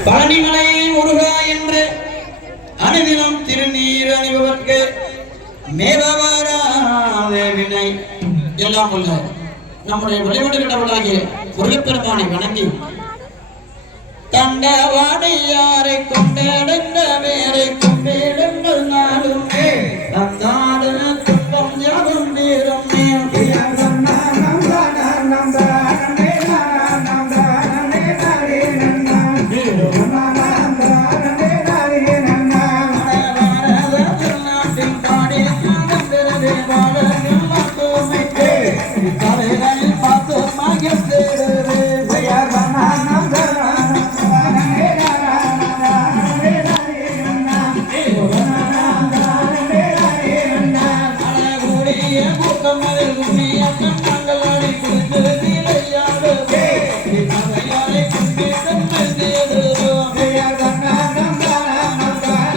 பழனிமலை முருகா என்று அனுதினம் திருநீர் அணிபவர்க்கு மேவராத வினை எல்லாம் உள்ள நம்முடைய வழிபாடு கடவுளாகிய முருகப்பெருமானை வணங்கி தண்டவாணி யாரை கொண்டெடுங்க வேரை கொண்டெடுங்கள் நாளுமே